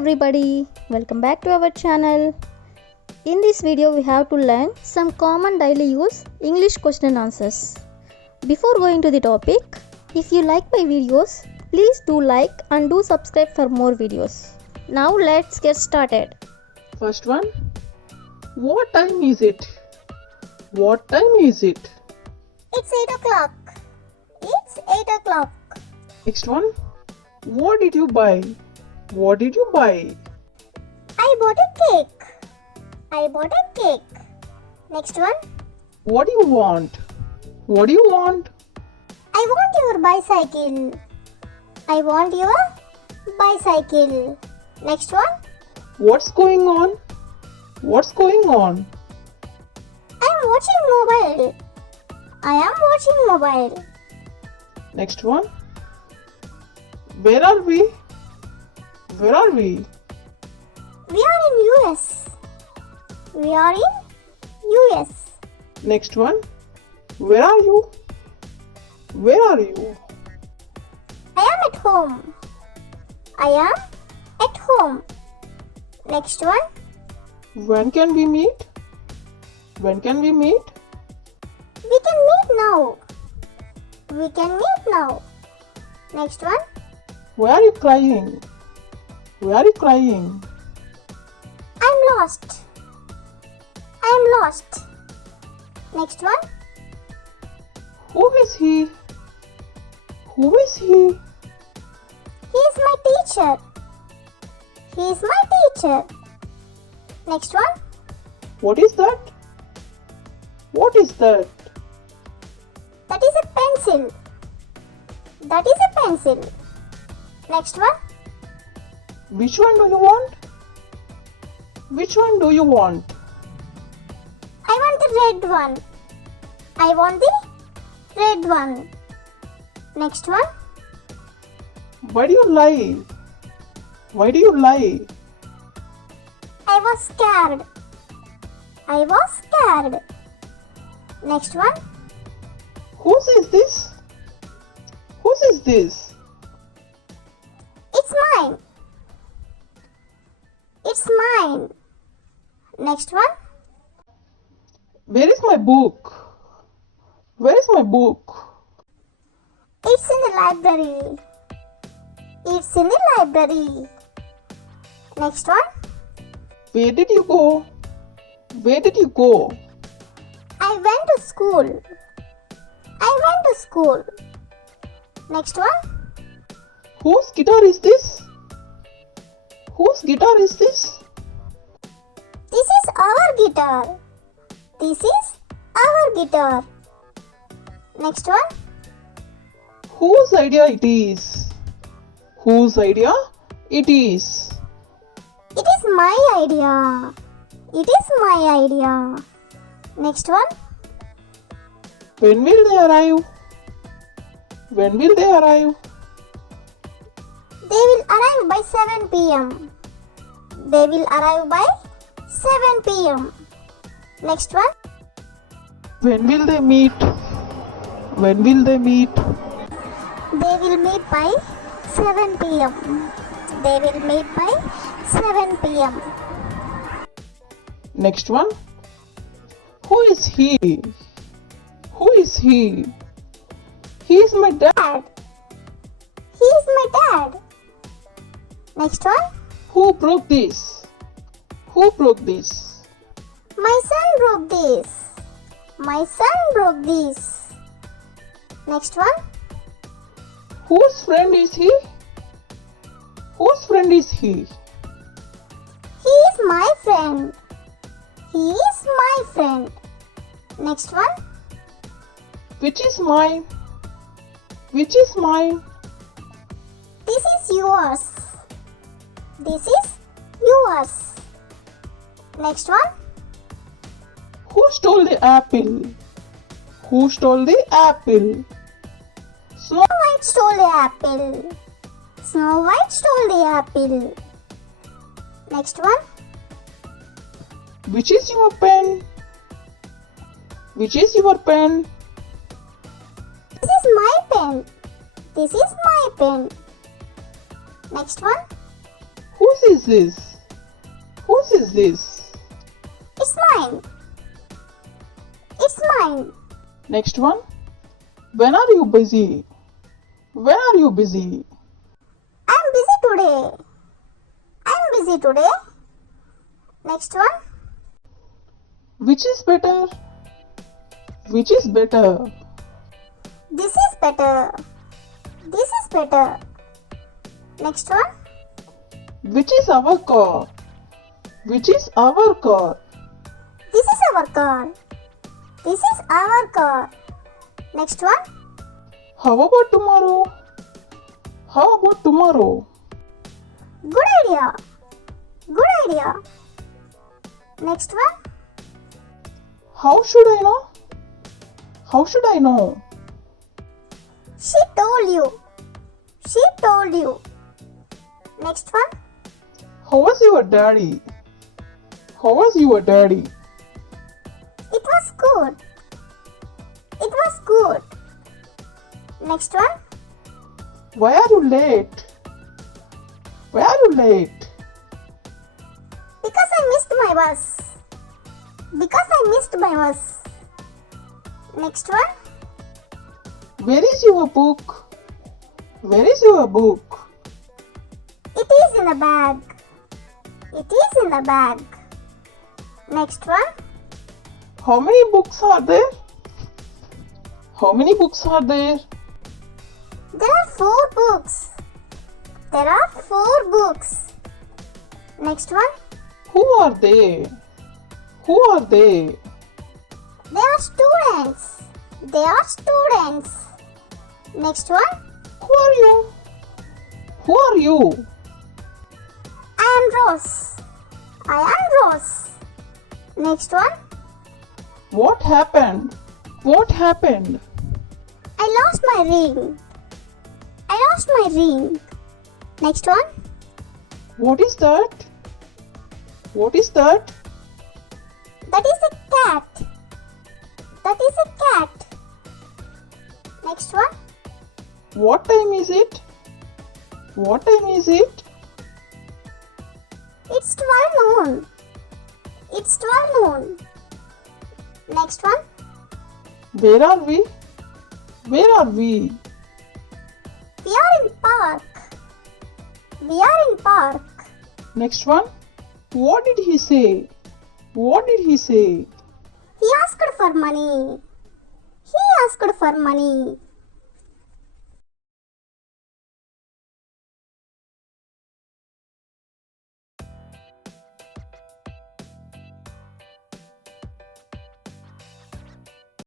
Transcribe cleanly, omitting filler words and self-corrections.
everybody, welcome back to our channel. In this video we have to learn some common daily use English question and answers. Before going to the topic, if you like my videos, please do like and do subscribe for more videos. Now let's get started. First one, what time is it? What time is it? It's 8 o'clock. It's 8 o'clock. Next one, what did you buy? What did you buy? I bought a cake. I bought a cake. Next one. What do you want? What do you want? I want your bicycle. I want your bicycle. Next one. What's going on? What's going on? I am watching mobile. I am watching mobile. Next one. Where are we? Where are we? We are in US. We are in US. Next one. Where are you? Where are you? I am at home. I am at home. Next one. When can we meet? When can we meet? We can meet now. We can meet now. Next one. Why are you crying? Why are you crying? I'm lost. I'm lost. Next one. Who is he? Who is he? He is my teacher. He is my teacher. Next one. What is that? What is that? That is a pencil. That is a pencil. Next one. Which one do you want? Which one do you want? I want the red one. I want the red one. Next one. Why do you lie? Why do you lie? I was scared. I was scared. Next one. Whose is this? Whose is this? It's mine. It's mine. Next one. Where is my book? Where is my book? It's in the library. It's in the library. Next one. Where did you go? Where did you go? I went to school. I went to school. Next one. Whose guitar is this? Whose guitar is this? This is our guitar. This is our guitar. Next one. Whose idea it is? Whose idea it is? It is my idea. It is my idea. Next one. When will they arrive? When will they arrive? They will arrive by 7 p.m. They will arrive by 7 p.m. Next one. When will they meet? When will they meet? They will meet by 7 p.m. They will meet by 7 p.m. Next one. Who is he? Who is he? He is my dad. Dad. He is my dad. Next one. Who broke this? Who broke this? My son broke this. My son broke this. Next one. Whose friend is he? Whose friend is he? He is my friend. He is my friend. Next one. Which is mine? Which is mine? This is yours. This is yours. Next one. Who stole the apple? Who stole the apple? Snow. Snow White stole the apple. Snow White stole the apple. Next one. Which is your pen? Which is your pen? This is my pen. This is my pen. Next one. Whose Whose is this? Whose is this? It's mine. It's mine. Next one. When are you busy? When are you busy? I'm busy today. I'm busy today. Next one. Which is better? Which is better? This is better. This is better. Next one. Which is our car? Which is our car? This is our car. This is our car. Next one. How about tomorrow? How about tomorrow? Good idea. Good idea. Next one. How should I know? How should I know? She told you. She told you. Next one. How was your daddy? How was your daddy? It was good. It was good. Next one. Why are you late? Why are you late? Because I missed my bus. Because I missed my bus. Next one. Where is your book? Where is your book? It is in the bag. It is in the bag. Next one. How many books are there? How many books are there? There are 4 books. There are 4 books. Next one. Who are they? Who are they? They are students. They are students. Next one. Who are you? Who are you? I am Rose. I am Rose. Next one. What happened? What happened? I lost my ring. I lost my ring. Next one. What is that? What is that? That is a cat. That is a cat. Next one. What time is it? What time is it? It's 12 noon. It's 12 noon. Next one. Where are we? Where are we? We are in park. We are in park. Next one. What did he say? What did he say? He asked for money. He asked for money.